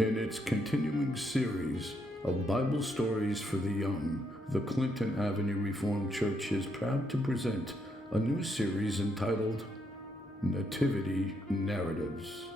In its continuing series of Bible stories for the young, the Clinton Avenue Reformed Church is proud to present a new series entitled Nativity Narratives.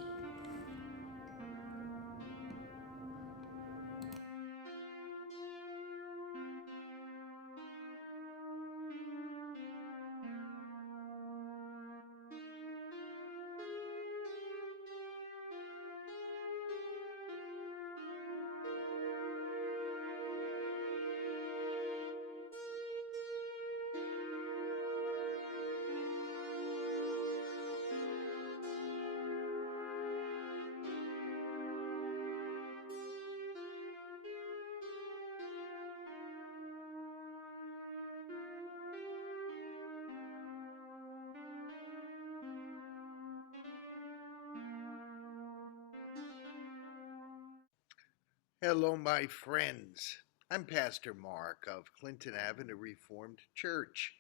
Hello, my friends. I'm Pastor Mark of Clinton Avenue Reformed Church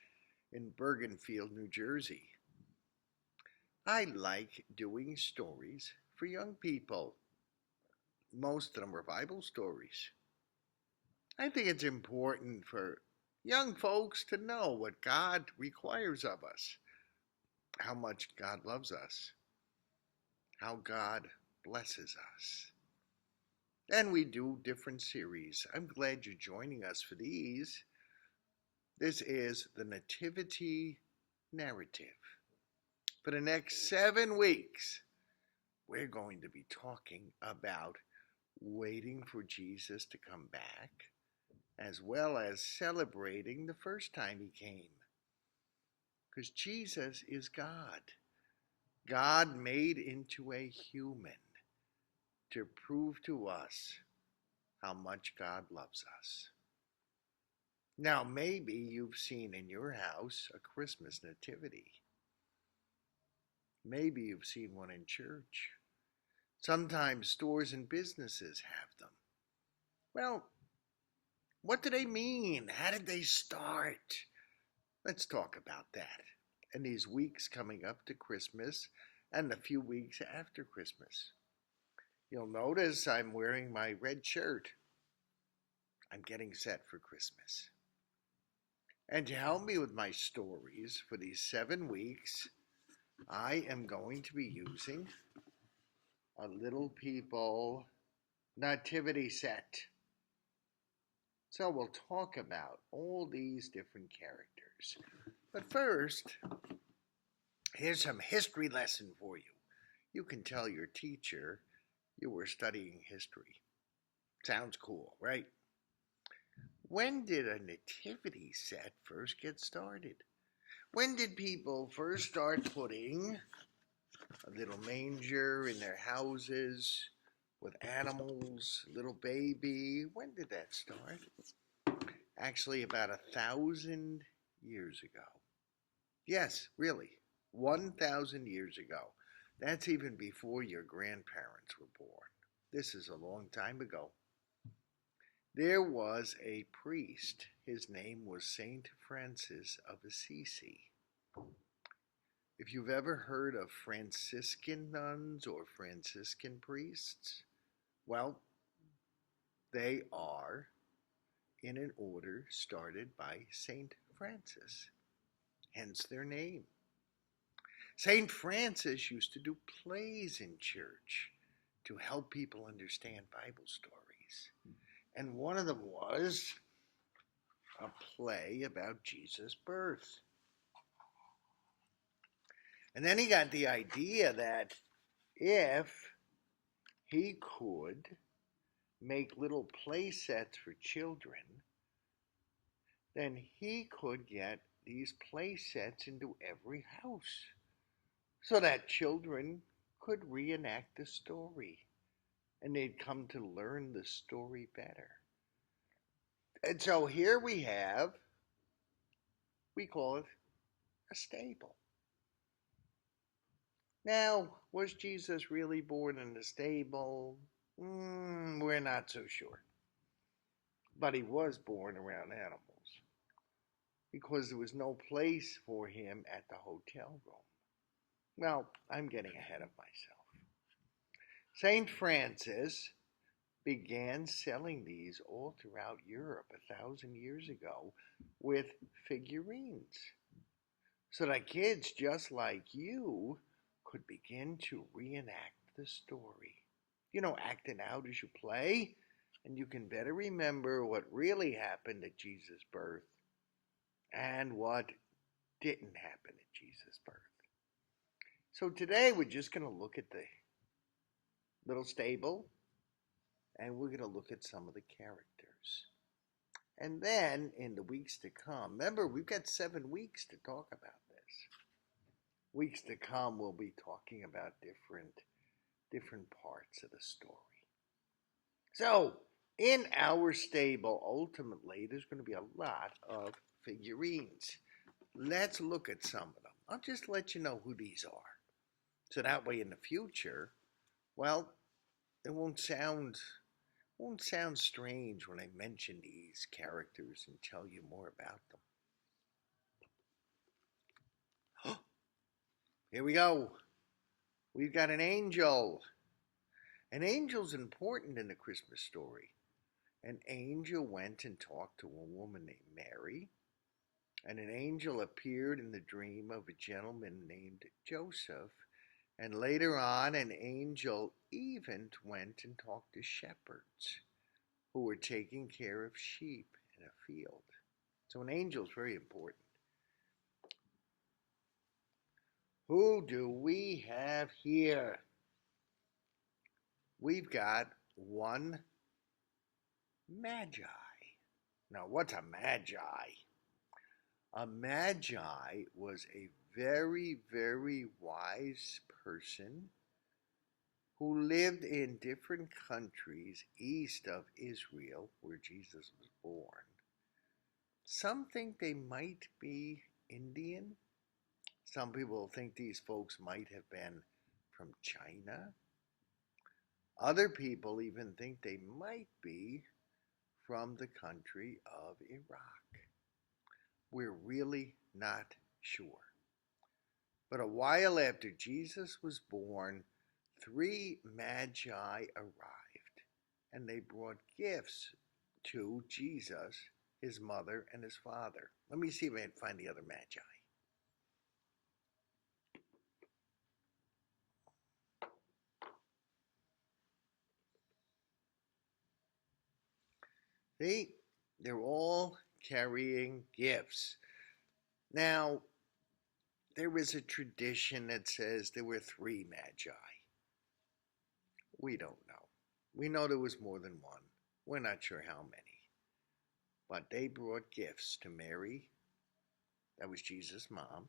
in Bergenfield, New Jersey. I like doing stories for young people. Most of them are Bible stories. I think it's important for young folks to know what God requires of us, how much God loves us, how God blesses us. And we do different series. I'm glad you're joining us for these. This is the Nativity narrative. For the next 7 weeks, we're going to be talking about waiting for Jesus to come back, as well as celebrating the first time he came. Because Jesus is God. God made into a human to prove to us how much God loves us. Now, maybe you've seen in your house a Christmas nativity. Maybe you've seen one in church. Sometimes stores and businesses have them. Well, what do they mean? How did they start? Let's talk about that in these weeks coming up to Christmas and a few weeks after Christmas. You'll notice I'm wearing my red shirt. I'm getting set for Christmas. And to help me with my stories for these 7 weeks, I am going to be using a Little People nativity set. So we'll talk about all these different characters. But first, here's some history lesson for you. You can tell your teacher you were studying history. Sounds cool, right? When did a nativity set first get started? When did people first start putting a little manger in their houses with animals, little baby? When did that start? Actually, about 1,000 years ago. Yes, really, 1,000 years ago. That's even before your grandparents were born. This is a long time ago. There was a priest. His name was Saint Francis of Assisi. If you've ever heard of Franciscan nuns or Franciscan priests, well, they are in an order started by Saint Francis, hence their name. Saint Francis used to do plays in church to help people understand Bible stories. And one of them was a play about Jesus' birth. And then he got the idea that if he could make little play sets for children, then he could get these play sets into every house so that children could reenact the story and they'd come to learn the story better. And so here we call it a stable. Now, was Jesus really born in a stable? We're not so sure. But he was born around animals because there was no place for him at the hotel room. Well, I'm getting ahead of myself. St. Francis began selling these all throughout Europe 1,000 years ago with figurines. So that kids just like you could begin to reenact the story. Act it out as you play, and you can better remember what really happened at Jesus' birth and what didn't happen at Jesus' birth. So today we're just going to look at the little stable, and we're going to look at some of the characters. And then in the weeks to come, remember, we've got 7 weeks to talk about this. Weeks to come, we'll be talking about different parts of the story. So, in our stable, ultimately, there's going to be a lot of figurines. Let's look at some of them. I'll just let you know who these are. So that way in the future, well, it won't sound strange when I mention these characters and tell you more about them. Here we go. We've got an angel. An angel's important in the Christmas story. An angel went and talked to a woman named Mary, and an angel appeared in the dream of a gentleman named Joseph, and later on an angel even went and talked to shepherds who were taking care of sheep in a field. So an angel is very important. Who do we have here? We've got one magi. Now, what's a magi? A magi was a very, very wise person who lived in different countries east of Israel, where Jesus was born. Some think they might be Indian. Some people think these folks might have been from China. Other people even think they might be from the country of Iraq. We're really not sure. But a while after Jesus was born, 3 magi arrived, and they brought gifts to Jesus, his mother, and his father. Let me see if I can find the other magi. See, they're all carrying gifts. Now, there is a tradition that says there were 3 magi. We don't know. We know there was more than one. We're not sure how many. But they brought gifts to Mary, that was Jesus' mom,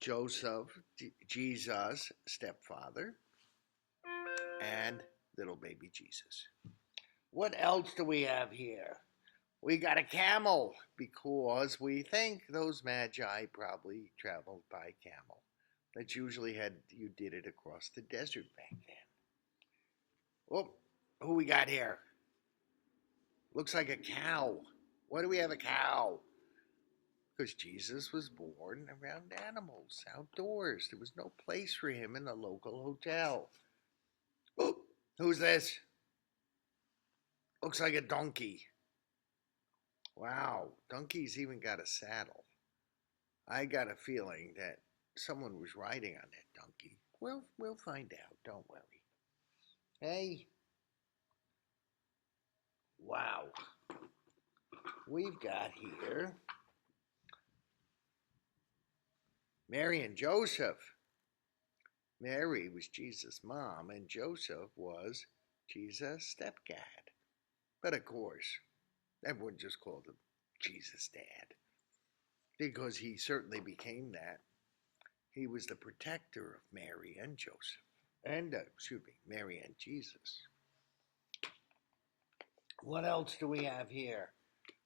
Joseph, Jesus' stepfather, and little baby Jesus. What else do we have here? We got a camel, because we think those magi probably traveled by camel. That's usually you did it across the desert back then. Oh, who we got here? Looks like a cow. Why do we have a cow? Because Jesus was born around animals, outdoors. There was no place for him in the local hotel. Oh, who's this? Looks like a donkey. Wow, donkeys even got a saddle. I got a feeling that someone was riding on that donkey. Well, we'll find out, don't worry. Hey. Wow. We've got here Mary and Joseph. Mary was Jesus' mom, and Joseph was Jesus' stepdad. But of course, everyone just called him Jesus' dad, because he certainly became that. He was the protector of Mary and Joseph, and, Mary and Jesus. What else do we have here?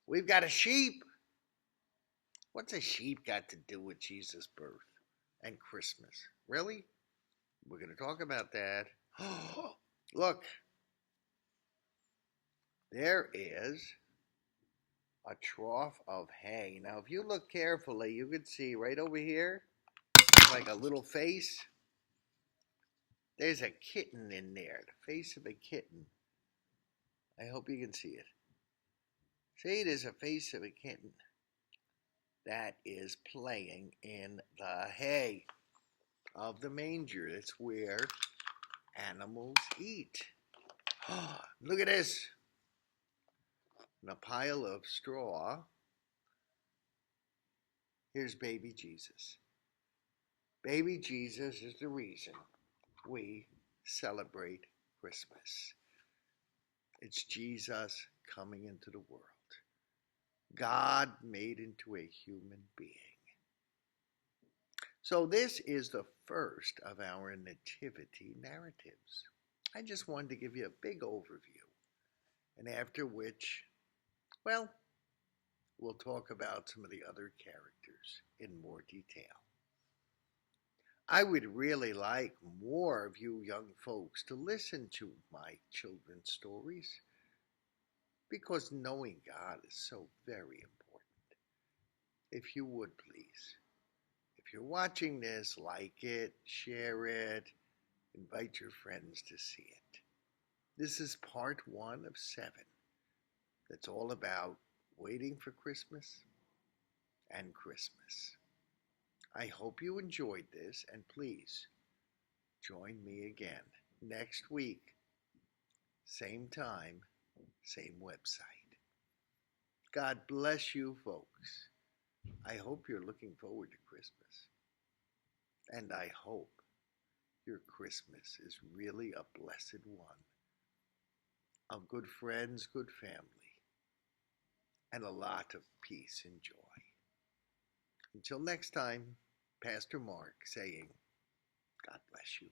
We've got a sheep. What's a sheep got to do with Jesus' birth and Christmas? Really? We're going to talk about that. Look, there is a trough of hay. Now, if you look carefully, you can see right over here, like a little face. There's a kitten in there, the face of a kitten. I hope you can see it. See, it is a face of a kitten that is playing in the hay of the manger. It's where animals eat. Oh, look at this. In a pile of straw, here's baby Jesus. Baby Jesus is the reason we celebrate Christmas. It's Jesus coming into the world. God made into a human being. So this is the first of our nativity narratives. I just wanted to give you a big overview, and after which, well, we'll talk about some of the other characters in more detail. I would really like more of you young folks to listen to my children's stories because knowing God is so very important. If you would please, if you're watching this, like it, share it, invite your friends to see it. This is part 1 of 7. That's all about waiting for Christmas and Christmas. I hope you enjoyed this, and please join me again next week, same time, same website. God bless you, folks. I hope you're looking forward to Christmas. And I hope your Christmas is really a blessed one of good friends, good family, and a lot of peace and joy. Until next time, Pastor Mark saying, God bless you.